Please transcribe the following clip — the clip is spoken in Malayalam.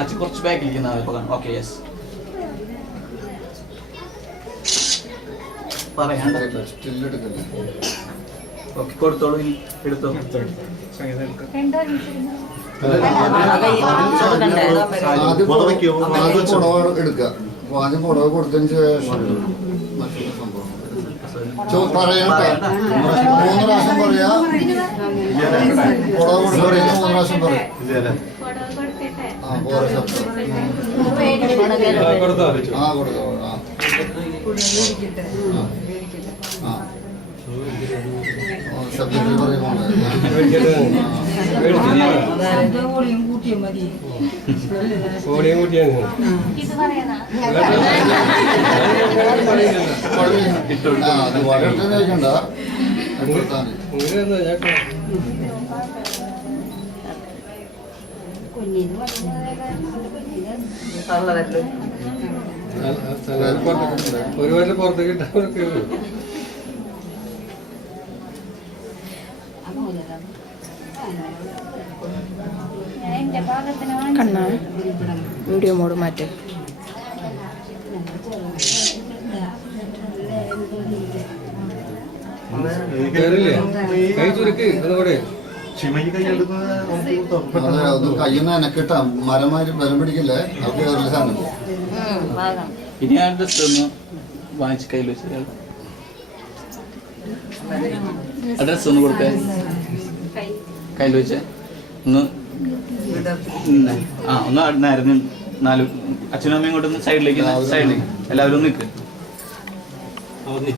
അച്ഛൻ കുറച്ച് ബാക്കിലിരിക്കുന്ന ഓക്കെ യെസ് പറയാണ്ട ഓക്കെ കൊടുത്തോളൂ ഇനി എടുത്തോ ആദ്യം പുടവ കൊടുത്തതിന് ശേഷം പറയണ്ട 3 പ്രാവശ്യം പറയാ പുടവ കൊടുത്ത 3 പ്രാവശ്യം പറയാം ഓരോ ശബ്ദം കൊടുത്തോ ശബ്ദത്തിൽ പറയുമ്പോൾ അത് വളരെ കഴിക്കണ്ട ഒരു വല്ല പുറത്തേക്ക് കണ്ണാ വീഡിയോ മോഡ് മാറ്റ് കൈ ചുരുക്ക് അതോടെ കയ്യൊന്ന് എനക്കിട്ട മരമാര് ബലം പിടിക്കില്ലേ അത് വേറെ സാധനം ഇനി ആ ഡ്രസ് ഒന്ന് വാങ്ങിച്ച് കയ്യിൽ വെച്ച് അഡ്രസ് ഒന്ന് കൊടുത്തേ കയ്യിൽ വെച്ച് ഒന്ന് ഒന്ന് നേരം 4 അച്ഛനും അമ്മയും കൊണ്ടൊന്ന് സൈഡിലേക്ക് എല്ലാവരും നിൽക്ക്